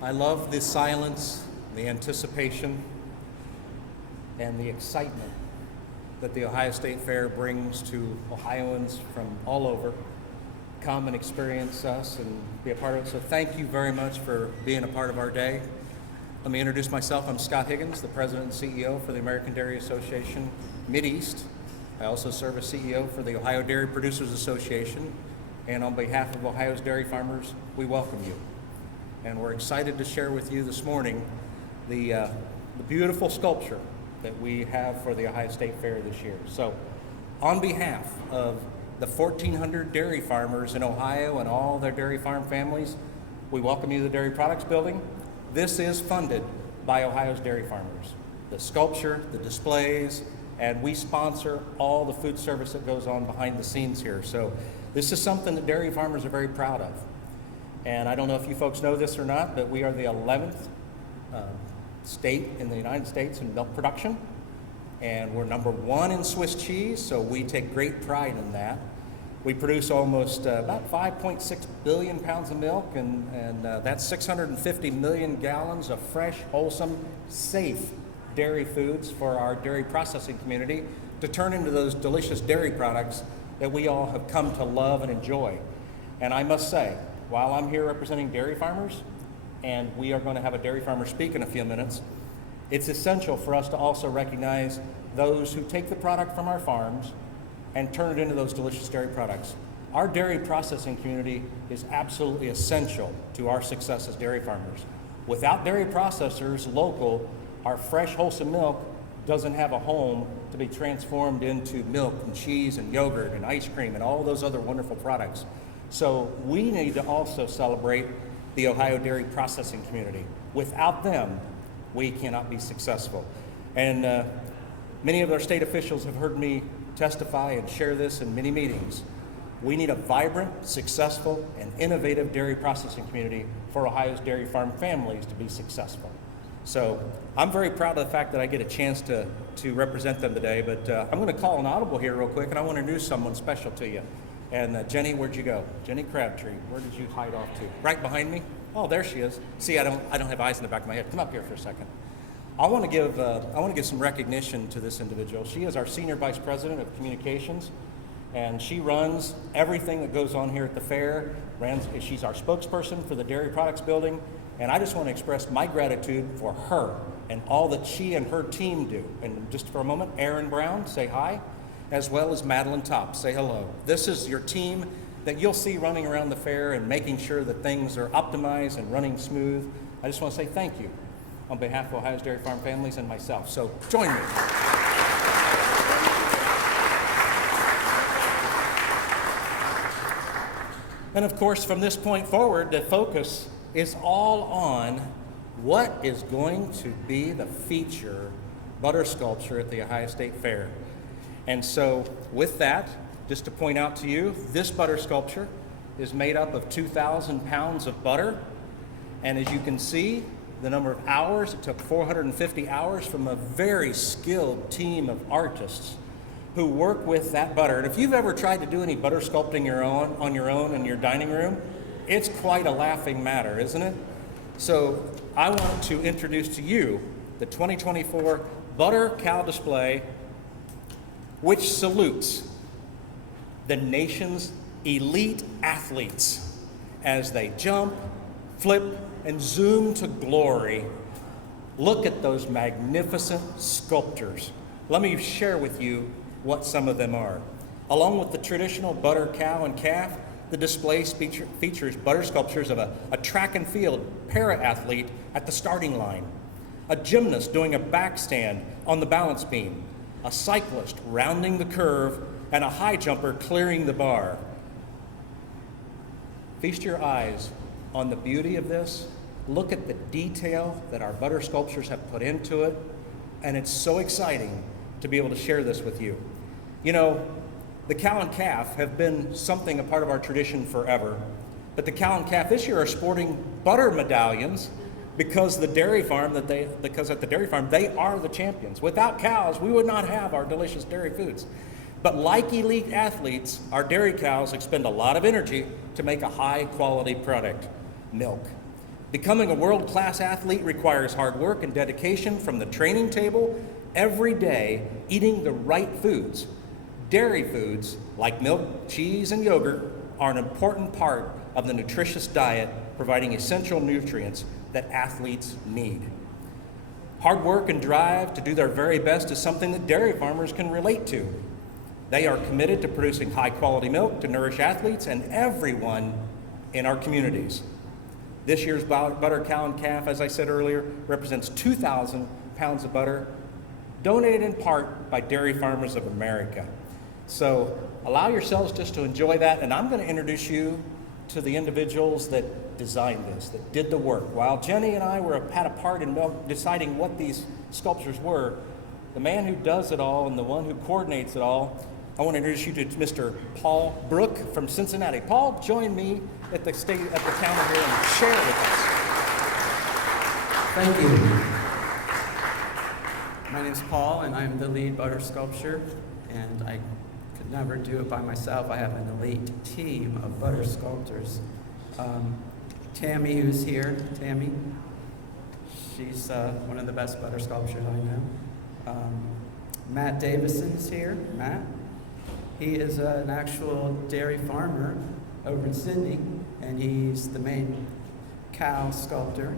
I love the silence, the anticipation, and the excitement that the Ohio State Fair brings to Ohioans from all over. Come and experience us and be a part of it. So thank you very much for being a part of our day. Let me introduce myself. I'm Scott Higgins, the President and CEO for the American Dairy Association Mideast. I also serve as CEO for the Ohio Dairy Producers Association. And on behalf of Ohio's dairy farmers, we welcome you. And we're excited to share with you this morning the beautiful sculpture that we have for the Ohio State Fair this year. So on behalf of the 1,400 dairy farmers in Ohio and all their dairy farm families, we welcome you to the Dairy Products Building. This is funded by Ohio's dairy farmers. The sculpture, the displays, and we sponsor all the food service that goes on behind the scenes here. So this is something that dairy farmers are very proud of. And I don't know if you folks know this or not, but we are the 11th state in the United States in milk production. And we're number one in Swiss cheese, so we take great pride in that. We produce almost about 5.6 billion pounds of milk, and that's 650 million gallons of fresh, wholesome, safe dairy foods for our dairy processing community to turn into those delicious dairy products that we all have come to love and enjoy. And I must say, while I'm here representing dairy farmers, and we are going to have a dairy farmer speak in a few minutes, it's essential for us to also recognize those who take the product from our farms and turn it into those delicious dairy products. Our dairy processing community is absolutely essential to our success as dairy farmers. Without dairy processors local, our fresh, wholesome milk doesn't have a home to be transformed into milk and cheese and yogurt and ice cream and all those other wonderful products. So we need to also celebrate the Ohio dairy processing community. Without them, we cannot be successful. And many of our state officials have heard me testify and share this in many meetings. We need a vibrant, successful, and innovative dairy processing community for Ohio's dairy farm families to be successful. So I'm very proud of the fact that I get a chance to represent them today, but I'm going to call an audible here real quick, and I want to introduce someone special to you. And Jenny, where'd you go? Jenny Crabtree, where did you hide off to? Right behind me? Oh, there she is. See, I don't have eyes in the back of my head. Come up here for a second. I want to give some recognition to this individual. She is our Senior Vice President of Communications, and she runs everything that goes on here at the fair. She's our spokesperson for the Dairy Products Building, and I just want to express my gratitude for her and all that she and her team do. And just for a moment, Aaron Brown, say hi, as well as Madeline Top, say hello. This is your team that you'll see running around the fair and making sure that things are optimized and running smooth. I just want to say thank you on behalf of Ohio's dairy farm families and myself. So join me. And of course, from this point forward, the focus is all on what is going to be the feature butter sculpture at the Ohio State Fair. And so with that, just to point out to you, this butter sculpture is made up of 2,000 pounds of butter. And as you can see, the number of hours, it took 450 hours from a very skilled team of artists who work with that butter. And if you've ever tried to do any butter sculpting on your own in your dining room, it's quite a laughing matter, isn't it? So I want to introduce to you the 2024 Butter Cow Display, which salutes the nation's elite athletes as they jump, flip, and zoom to glory. Look at those magnificent sculptures. Let me share with you what some of them are. Along with the traditional butter cow and calf, the display features butter sculptures of a track and field para-athlete at the starting line, a gymnast doing a backstand on the balance beam, a cyclist rounding the curve, and a high jumper clearing the bar. Feast your eyes on the beauty of this. Look at the detail that our butter sculptures have put into it, and it's so exciting to be able to share this with you. You know, the cow and calf have been a part of our tradition forever, but the cow and calf this year are sporting butter medallions because at the dairy farm they are the champions. Without cows, we would not have our delicious dairy foods. But like elite athletes, our dairy cows expend a lot of energy to make a high quality product, milk. Becoming a world-class athlete requires hard work and dedication from the training table every day, eating the right foods. Dairy foods like milk, cheese, and yogurt are an important part of the nutritious diet, providing essential nutrients that athletes need. Hard work and drive to do their very best is something that dairy farmers can relate to. They are committed to producing high-quality milk to nourish athletes and everyone in our communities. This year's butter cow and calf, as I said earlier, represents 2,000 pounds of butter, donated in part by Dairy Farmers of America. So allow yourselves just to enjoy that, and I'm going to introduce you to the individuals that designed this, that did the work. While Jenny and I had a part in deciding what these sculptures were, the man who does it all and the one who coordinates it all, I want to introduce you to Mr. Paul Brook from Cincinnati. Paul, join me at the counter here and share with us. Thank you. My name is Paul, and I'm the lead butter sculptor, and I could never do it by myself. I have an elite team of butter sculptors. Tammy, who's here, Tammy, she's one of the best butter sculptors I know. Matt Davison is here. Matt, he is an actual dairy farmer over in Sydney, and he's the main cow sculptor.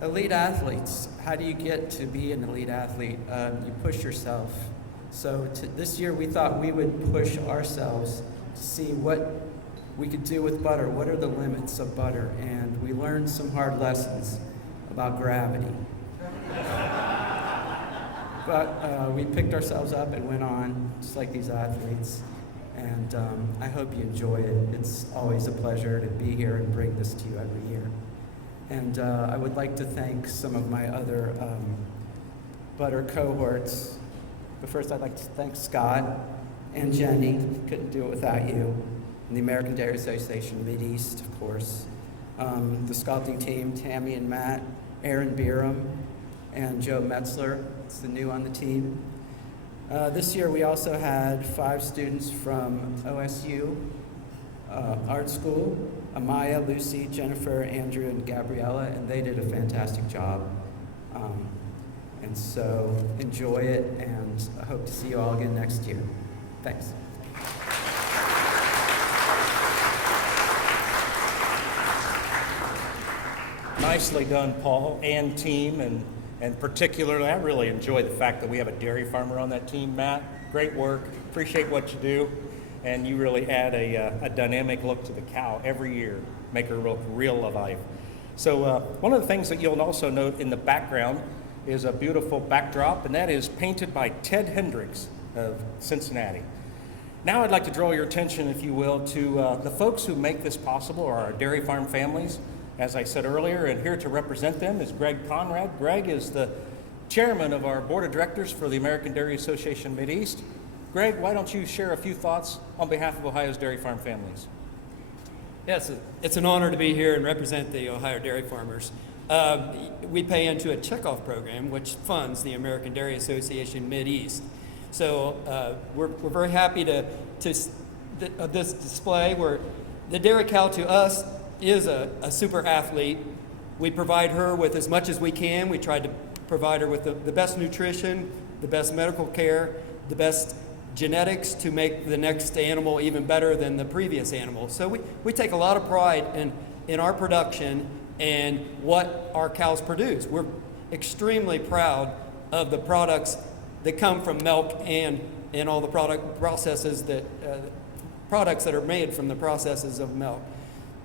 Elite athletes, how do you get to be an elite athlete? You push yourself. So this year we thought we would push ourselves to see what we could do with butter. What are the limits of butter? And we learned some hard lessons about gravity. But we picked ourselves up and went on, just like these athletes. And I hope you enjoy it. It's always a pleasure to be here and bring this to you every year. And I would like to thank some of my other butter cohorts. But first I'd like to thank Scott and Jenny. Couldn't do it without you. And the American Dairy Association Mideast, of course. The sculpting team, Tammy and Matt, Aaron Bieram, and Joe Metzler. It's the new on the team. This year we also had 5 students from OSU Art School, Amaya, Lucy, Jennifer, Andrew, and Gabriella, and they did a fantastic job. And so enjoy it, and I hope to see you all again next year. Thanks. Nicely done, Paul and team, and particularly, I really enjoy the fact that we have a dairy farmer on that team. Matt, great work. Appreciate what you do, and you really add a dynamic look to the cow every year, make her look real alive. So one of the things that you'll also note in the background is a beautiful backdrop, and that is painted by Ted Hendricks of Cincinnati. Now I'd like to draw your attention, if you will, to the folks who make this possible, or our dairy farm families, as I said earlier, and here to represent them is Greg Conrad. Greg is the chairman of our board of directors for the American Dairy Association Mideast. Greg, why don't you share a few thoughts on behalf of Ohio's dairy farm families? Yes, it's an honor to be here and represent the Ohio dairy farmers. We pay into a checkoff program which funds the American Dairy Association Mideast. So we're very happy to this display where the dairy cow to us is a super athlete. We provide her with as much as we can. We try to provide her with the best nutrition, the best medical care, the best genetics to make the next animal even better than the previous animal. So we take a lot of pride in our production and what our cows produce. We're extremely proud of the products that come from milk and all the products that are made from the processes of milk.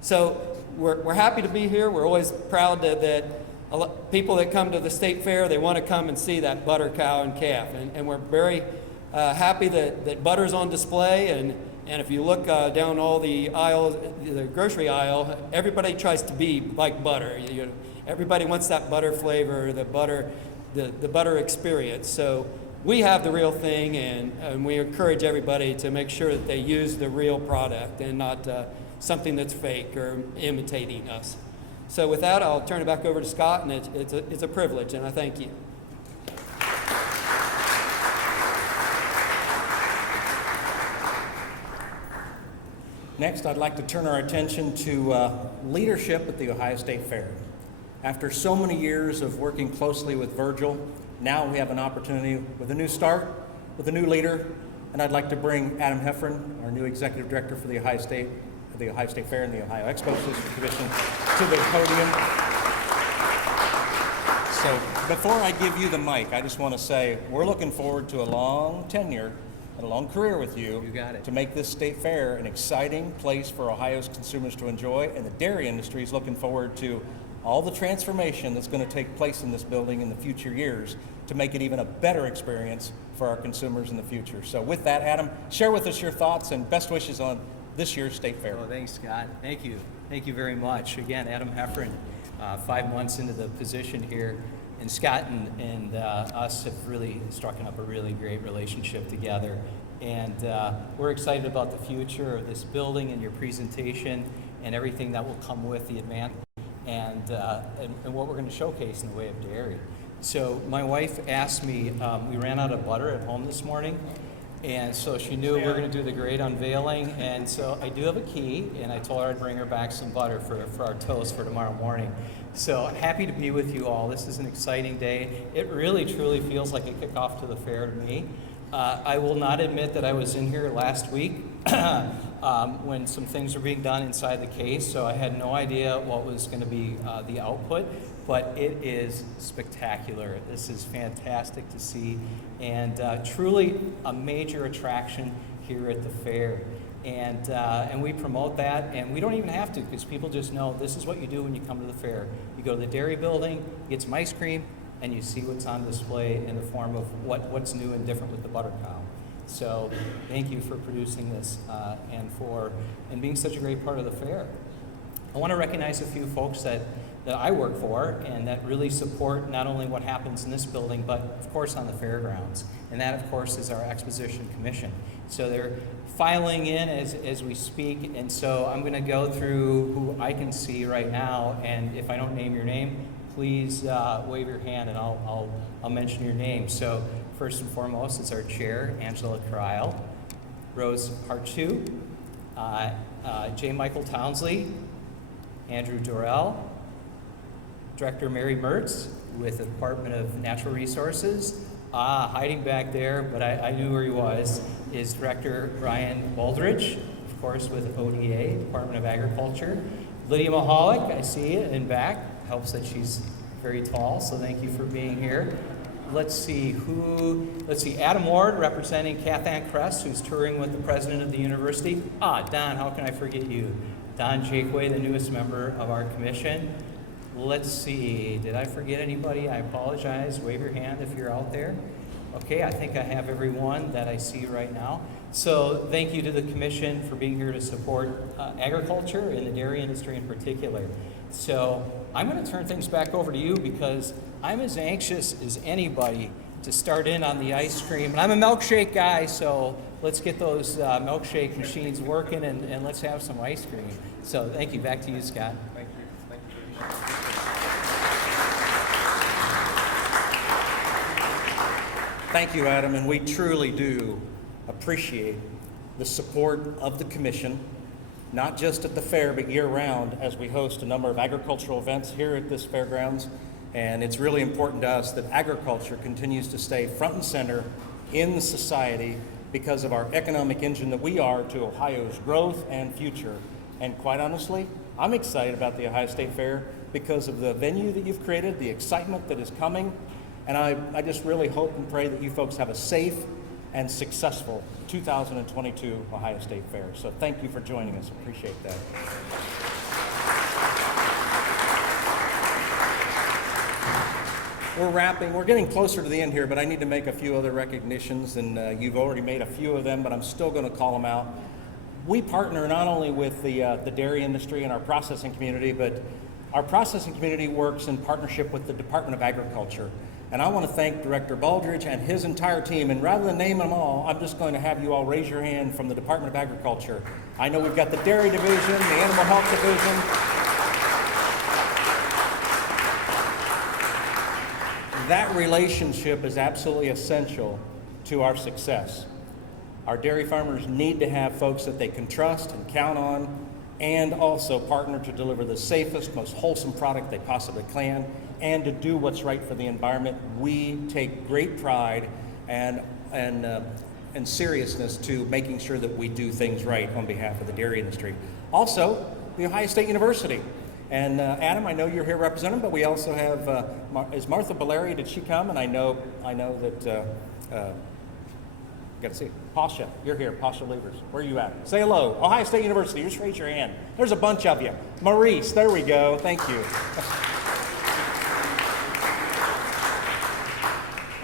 So we're happy to be here. We're always proud that people that come to the state fair, they want to come and see that butter cow and calf. And we're very happy that butter's on display. And if you look down all the aisles, the grocery aisle, everybody tries to be like butter. Everybody wants that butter flavor, the butter experience. So we have the real thing, and we encourage everybody to make sure that they use the real product and not something that's fake or imitating us. So with that, I'll turn it back over to Scott, and it's a privilege, and I thank you. Next, I'd like to turn our attention to leadership at the Ohio State Fair. After so many years of working closely with Virgil, now we have an opportunity with a new start, with a new leader, and I'd like to bring Adam Heffron, our new Executive Director for the Ohio State Fair and the Ohio Expo Commission, to the podium. So before I give you the mic, I just want to say we're looking forward to a long tenure and a long career with you. You got it. To make this state fair an exciting place for Ohio's consumers to enjoy, and the dairy industry is looking forward to all the transformation that's going to take place in this building in the future years to make it even a better experience for our consumers in the future. So with that, Adam, share with us your thoughts and best wishes on this year's state fair. Well, thanks, Scott. Thank you. Thank you very much. Again, Adam Heffron, 5 months into the position here, and Scott and us have really struck up a really great relationship together. And we're excited about the future of this building and your presentation and everything that will come with the advance and what we're going to showcase in the way of dairy. So my wife asked me, we ran out of butter at home this morning, and so she knew we were going to do the great unveiling, and so I do have a key, and I told her I'd bring her back some butter for our toast for tomorrow morning. So happy to be with you all. This is an exciting day. It really, truly feels like a kickoff to the fair to me. I will not admit that I was in here last week when some things were being done inside the case, so I had no idea what was going to be the output, but it is spectacular. This is fantastic to see, and truly a major attraction here at the fair. And we promote that, and we don't even have to, because people just know this is what you do when you come to the fair. You go to the dairy building, you get some ice cream, and you see what's on display in the form of what's new and different with the butter cow. So thank you for producing this and being such a great part of the fair. I want to recognize a few folks that I work for and that really support not only what happens in this building, but of course on the fairgrounds. And that of course is our Exposition Commission. So they're filing in as we speak, and so I'm going to go through who I can see right now, and if I don't name your name, please wave your hand and I'll mention your name. So first and foremost, it's our chair, Angela Cryle, Rose Hartu, J. Michael Townsley, Andrew Dorrell, Director Mary Mertz with the Department of Natural Resources. Hiding back there, but I knew where he was, is Director Brian Baldridge, of course with ODA, Department of Agriculture. Lydia Mahalik, I see it in back. Helps that she's very tall, so thank you for being here. Let's see, Adam Ward representing Cathan Crest, who's touring with the president of the university. Don, how can I forget you? Don Jakeway, the newest member of our commission. Let's see, did I forget anybody? I apologize, wave your hand if you're out there. Okay, I think I have everyone that I see right now. So thank you to the commission for being here to support agriculture and the dairy industry in particular. So I'm going to turn things back over to you because I'm as anxious as anybody to start in on the ice cream. And I'm a milkshake guy, so let's get those milkshake machines working and let's have some ice cream. So thank you. Back to you, Scott. Thank you. Thank you, Adam, and we truly do appreciate the support of the commission, not just at the fair, but year-round as we host a number of agricultural events here at this fairgrounds. And it's really important to us that agriculture continues to stay front and center in society because of our economic engine that we are to Ohio's growth and future. And quite honestly, I'm excited about the Ohio State Fair because of the venue that you've created, the excitement that is coming, and I just really hope and pray that you folks have a safe and successful 2022 Ohio State Fair. So thank you for joining us. Appreciate that. We're wrapping. We're getting closer to the end here, but I need to make a few other recognitions, and you've already made a few of them, but I'm still going to call them out. We partner not only with the dairy industry and our processing community, but our processing community works in partnership with the Department of Agriculture. And I want to thank Director Baldridge and his entire team. And rather than name them all, I'm just going to have you all raise your hand from the Department of Agriculture. I know we've got the Dairy Division, the Animal Health Division. That relationship is absolutely essential to our success. Our dairy farmers need to have folks that they can trust and count on, and also partner to deliver the safest, most wholesome product they possibly can, and to do what's right for the environment. We take great pride and seriousness to making sure that we do things right on behalf of the dairy industry. Also, the Ohio State University. And Adam, I know you're here representing, but we also have, is Martha Valeri, did she come? And I know that, got to see it. Pasha, you're here, Pasha Levers. Where are you at? Say hello. Ohio State University, just raise your hand. There's a bunch of you. Maurice, there we go, thank you.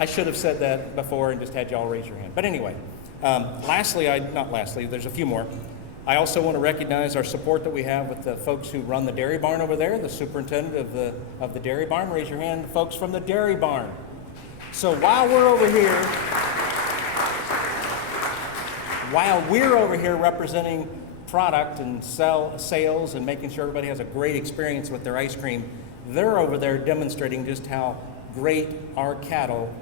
I should have said that before and just had y'all raise your hand. But anyway, lastly, there's a few more. I also want to recognize our support that we have with the folks who run the dairy barn over there, the superintendent of the dairy barn. Raise your hand, folks from the dairy barn. So while we're over here representing product and sales and making sure everybody has a great experience with their ice cream, they're over there demonstrating just how great our cattle,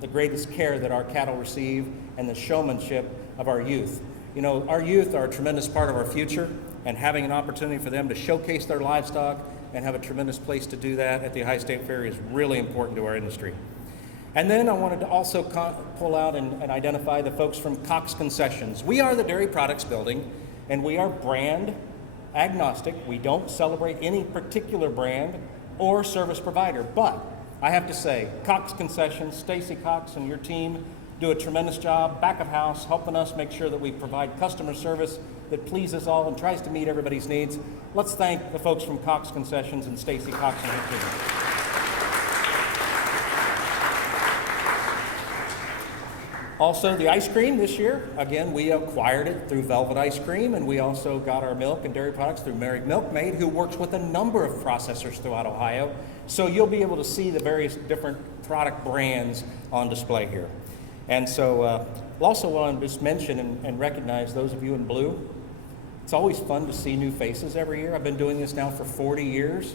the greatest care that our cattle receive, and the showmanship of our youth. You know, our youth are a tremendous part of our future, and having an opportunity for them to showcase their livestock and have a tremendous place to do that at the Ohio State Fair is really important to our industry. And then I wanted to also pull out and identify the folks from Cox Concessions. We are the Dairy Products Building, and we are brand agnostic. We don't celebrate any particular brand or service provider, but I have to say, Cox Concessions, Stacy Cox and your team do a tremendous job back of house helping us make sure that we provide customer service that pleases all and tries to meet everybody's needs. Let's thank the folks from Cox Concessions and Stacy Cox and her team. Also, the ice cream this year, again, we acquired it through Velvet Ice Cream, and we also got our milk and dairy products through Mary Milkmaid, who works with a number of processors throughout Ohio. So you'll be able to see the various different product brands on display here. And so I also want to just mention and recognize those of you in blue. It's always fun to see new faces every year. I've been doing this now for 40 years.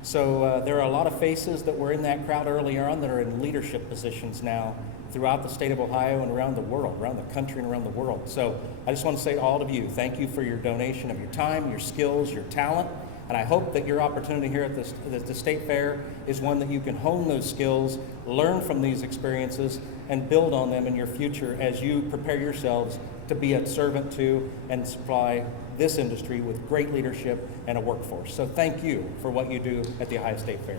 So there are a lot of faces that were in that crowd earlier on that are in leadership positions now throughout the state of Ohio and around the world, around the country and around the world. So I just want to say to all of you, thank you for your donation of your time, your skills, your talent. And I hope that your opportunity here at the State Fair is one that you can hone those skills, learn from these experiences, and build on them in your future as you prepare yourselves to be a servant to and supply this industry with great leadership and a workforce. So thank you for what you do at the Ohio State Fair.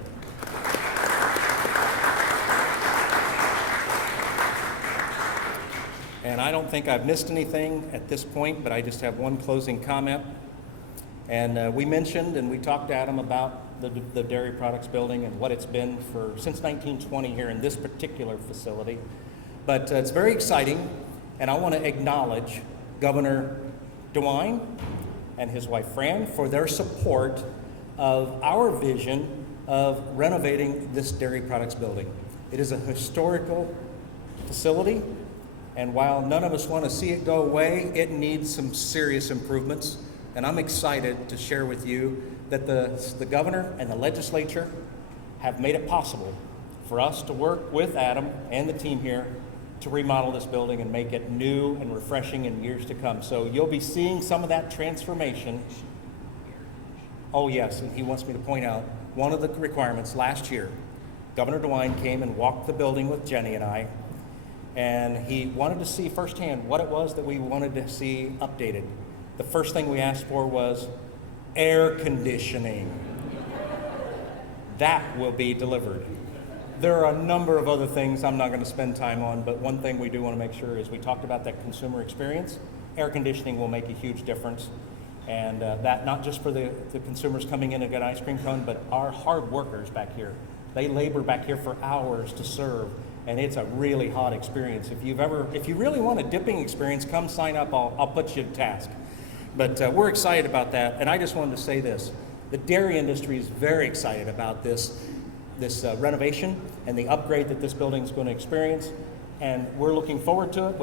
And I don't think I've missed anything at this point, but I just have one closing comment. And we mentioned and we talked to Adam about the Dairy Products Building and what it's been since 1920 here in this particular facility. But it's very exciting, and I want to acknowledge Governor DeWine and his wife Fran for their support of our vision of renovating this Dairy Products Building. It is a historical facility, and while none of us want to see it go away, it needs some serious improvements. And I'm excited to share with you that the governor and the legislature have made it possible for us to work with Adam and the team here to remodel this building and make it new and refreshing in years to come. So you'll be seeing some of that transformation. Oh yes, and he wants me to point out one of the requirements last year. Governor DeWine came and walked the building with Jenny and I, and he wanted to see firsthand what it was that we wanted to see updated. The first thing we asked for was air conditioning. That will be delivered. There are a number of other things I'm not going to spend time on, but one thing we do want to make sure is we talked about that consumer experience. Air conditioning will make a huge difference. And that not just for the consumers coming in to get an ice cream cone, but our hard workers back here. They labor back here for hours to serve, and it's a really hot experience. If you really want a dipping experience, come sign up. I'll put you to task. But we're excited about that, and I just wanted to say this. The dairy industry is very excited about this renovation and the upgrade that this building is going to experience, and we're looking forward to it.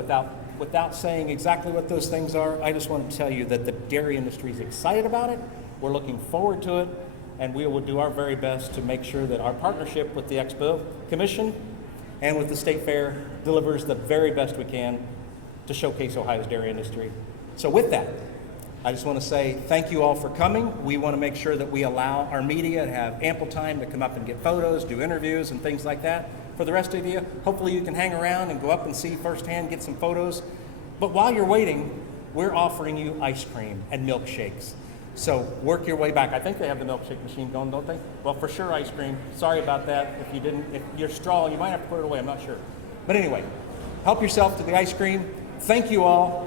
Without saying exactly what those things are, I just want to tell you that the dairy industry is excited about it. We're looking forward to it, and we will do our very best to make sure that our partnership with the Expo Commission and with the State Fair delivers the very best we can to showcase Ohio's dairy industry. So with that, I just want to say thank you all for coming. We want to make sure that we allow our media to have ample time to come up and get photos, do interviews, and things like that. For the rest of you, hopefully you can hang around and go up and see firsthand, get some photos. But while you're waiting, we're offering you ice cream and milkshakes. So work your way back. I think they have the milkshake machine going, don't they? Well, for sure ice cream. Sorry about that. If you didn't, if your straw, you might have to put it away, I'm not sure. But anyway, help yourself to the ice cream. Thank you all.